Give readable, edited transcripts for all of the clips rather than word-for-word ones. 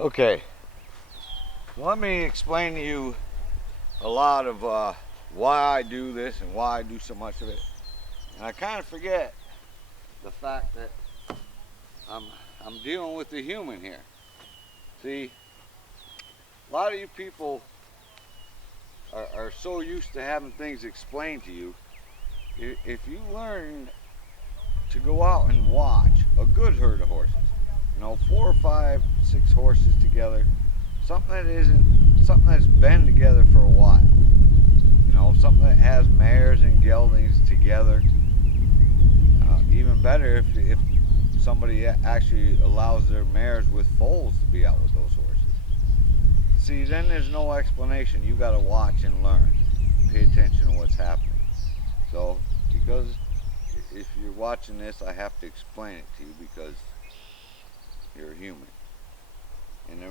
Okay, let me explain to you a lot of why I do this and why I do so much of it. And I kind of forget the fact that I'm, I'm dealing with the human here. See, a lot of you people are so used to having things explained to you. If you learn to go out and watch a good herd of horses, 4 or 5, 6 horses together, something that's been together for a while, something that has mares and geldings together. Even better if somebody actually allows their mares with foals to be out with those horses. See, then there's no explanation. You got to watch and learn. Pay attention to what's happening. So, because if you're watching this, I have to explain it to you because you're a human. And the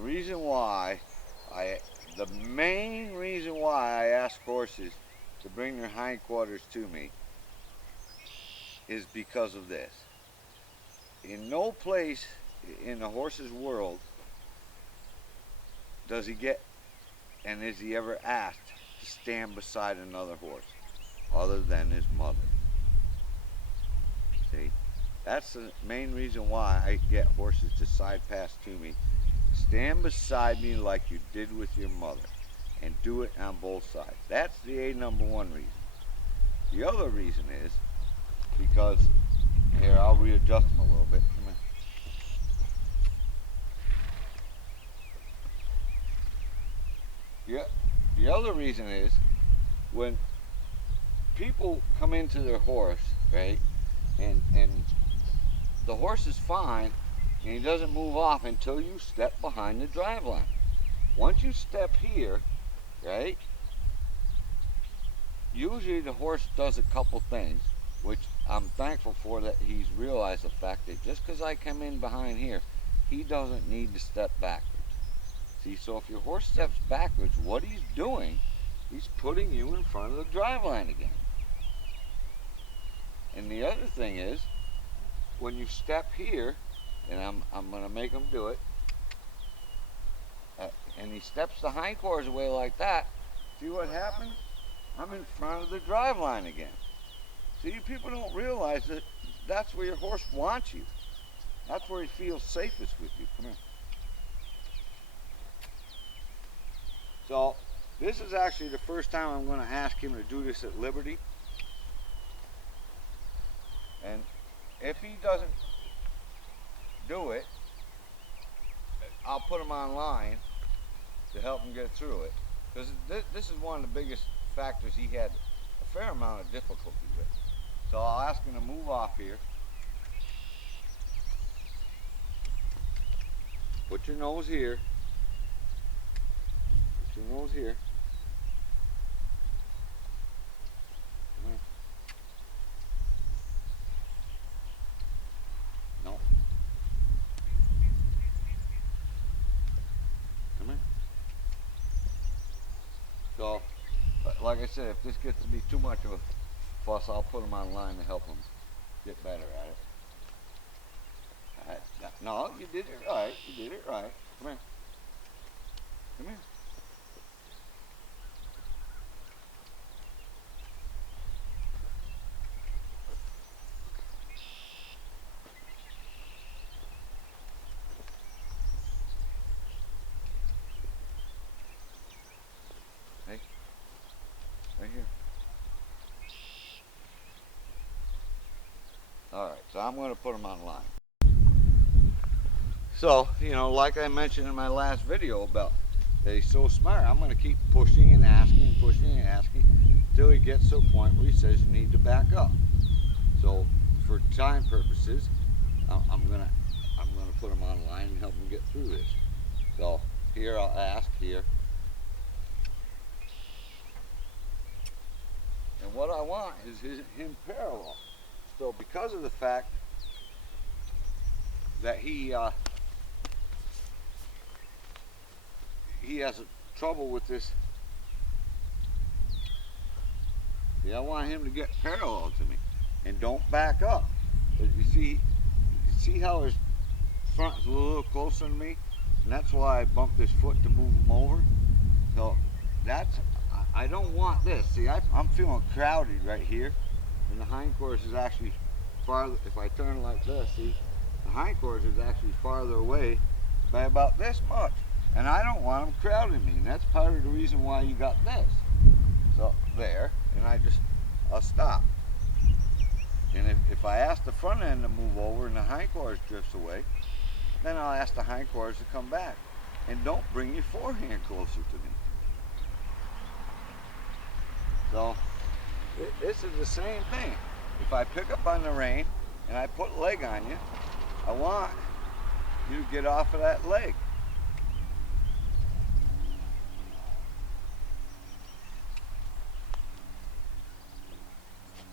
main reason why I ask horses to bring their hindquarters to me is because of this. In no place in the horse's world does he get, and is he ever asked to stand beside another horse other than his mother. See, that's the main reason why I get horses to side pass to me. Stand beside me like you did with your mother and do it on both sides. That's the number one reason. The other reason is because, here, I'll readjust them a little bit. Come here. The other reason is when people come into their horse, right, and the horse is fine, and he doesn't move off until you step behind the drive line. Once you step here, right, usually the horse does a couple things, which I'm thankful for, that he's realized the fact that just because I come in behind here, he doesn't need to step backwards. See, so if your horse steps backwards, what he's doing, he's putting you in front of the drive line again. And the other thing is, when you step here, and I'm going to make him do it, and he steps the hindquarters away like that, see what happens? I'm in front of the drive line again. See, you people don't realize that that's where your horse wants you. That's where he feels safest with you. Come here. So, this is actually the first time I'm going to ask him to do this at Liberty. And if he doesn't do it, I'll put him online to help him get through it. Because this is one of the biggest factors he had a fair amount of difficulty with. So I'll ask him to move off here. Put your nose here. Put your nose here. Come here. No. Come here. So, like I said, if this gets to be too much of a fuss, I'll put him online to help him get better at it. No, you did it right. You did it right. Come here. Come here. Hey, right here. All right, so I'm going to put him online. So, like I mentioned in my last video about that he's so smart, I'm going to keep pushing and asking until he gets to a point where he says you need to back up. So, for time purposes, I'm going to put him online and help him get through this. So, here I'll ask here. And what I want is him parallel. So, because of the fact that he has trouble with this. See, I want him to get parallel to me and don't back up. But you see how his front is a little closer to me? And that's why I bumped this foot to move him over. So that's, I don't want this. See, I'm feeling crowded right here. And the hindquarters is actually farther, if I turn like this, see, the hindquarters is actually farther away by about this much. And I don't want them crowding me. And that's part of the reason why you got this. So there, and I'll stop. And if I ask the front end to move over and the hindquarters drifts away, then I'll ask the hindquarters to come back. And don't bring your forehand closer to me. So this is the same thing. If I pick up on the rein and I put leg on you, I want you to get off of that leg.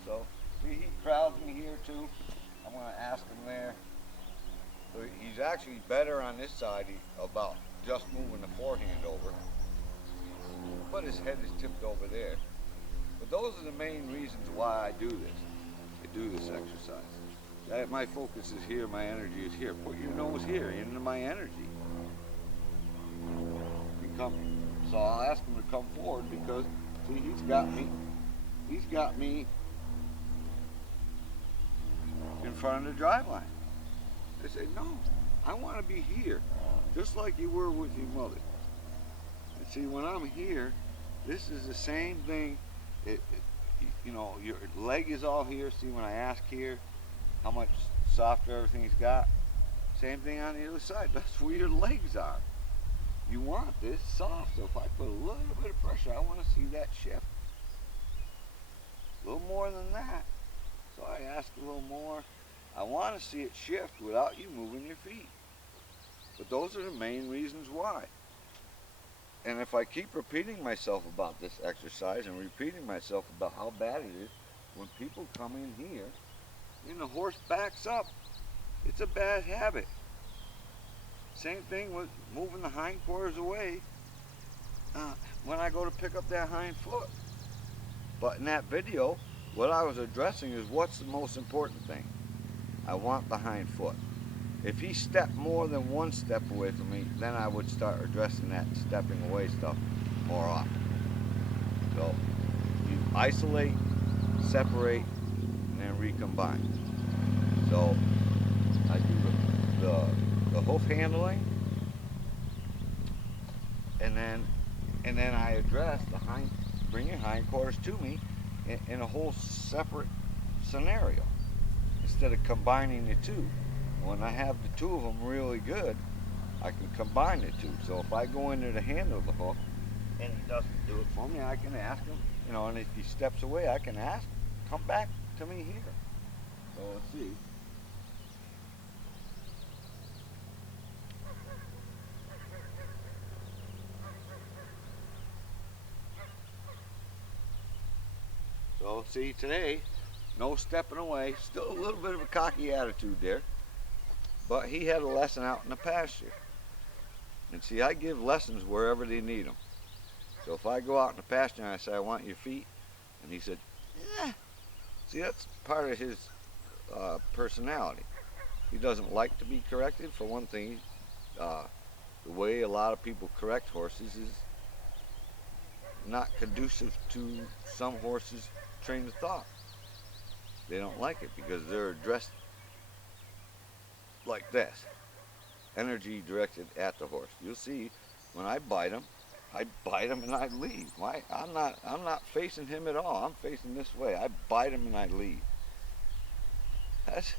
So see, he crowds me here too. I'm going to ask him there. So he's actually better on this side about just moving the forehand over. But his head is tipped over there. But those are the main reasons why I do this. I do this exercise. My focus is here, my energy is here. Put your nose here, into my energy. So I'll ask him to come forward because, see, he's got me in front of the drive line. I say, no, I want to be here, just like you were with your mother. And see, when I'm here, this is the same thing. You know, your leg is all here. See, when I ask here how much softer everything's got, same thing on the other side. That's where your legs are. You want this soft. So if I put a little bit of pressure, I want to see that shift. A little more than that. So I ask a little more. I want to see it shift without you moving your feet. But those are the main reasons why. And if I keep repeating myself about this exercise and repeating myself about how bad it is, when people come in here and the horse backs up, it's a bad habit. Same thing with moving the hindquarters away when I go to pick up that hind foot. But in that video, what I was addressing is what's the most important thing. I want the hind foot. If he stepped more than one step away from me, then I would start addressing that stepping away stuff more often. So you isolate, separate, and then recombine. So I do the hoof handling, and then I address bring your hindquarters to me in a whole separate scenario instead of combining the two. When I have the two of them really good, I can combine the two. So if I go in there to handle the hook and he doesn't do it for me, I can ask him, you know, and if he steps away, I can ask, come back to me here. So let's see. So see, today, no stepping away, still a little bit of a cocky attitude there. But he had a lesson out in the pasture. And see, I give lessons wherever they need them. So if I go out in the pasture and I say, I want your feet, and he said, yeah. See, that's part of his personality. He doesn't like to be corrected. For one thing, the way a lot of people correct horses is not conducive to some horses' train of thought. They don't like it because they're addressed like this, energy directed at the horse. You'll see when I bite him and I leave. I'm not facing him at all. I'm facing this way. I bite him and I leave. That's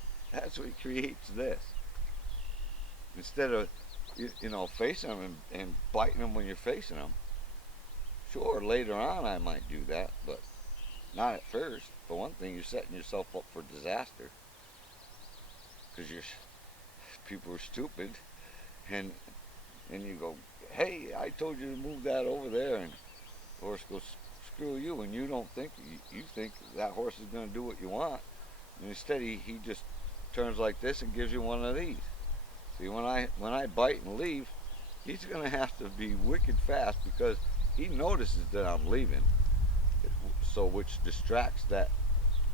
what creates this. Instead of you know, facing him and biting him when you're facing him. Sure, later on I might do that, but not at first. For one thing, you're setting yourself up for disaster because people are stupid, and you go, hey, I told you to move that over there, and the horse goes, screw you, and you don't think, you think that horse is going to do what you want, and instead he just turns like this and gives you one of these. See, when I bite and leave, he's going to have to be wicked fast because he notices that I'm leaving, so which distracts that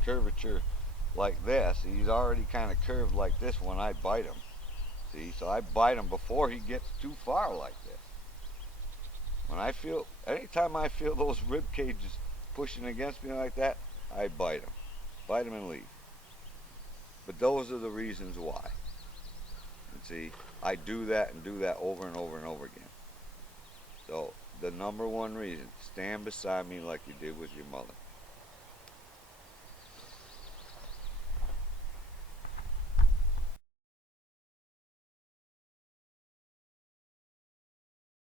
curvature like this. He's already kind of curved like this when I bite him. See, so I bite him before he gets too far like this. Anytime I feel those rib cages pushing against me like that, I bite him and leave. But those are the reasons why. And see, I do that and do that over and over and over again. So the number one reason, stand beside me like you did with your mother.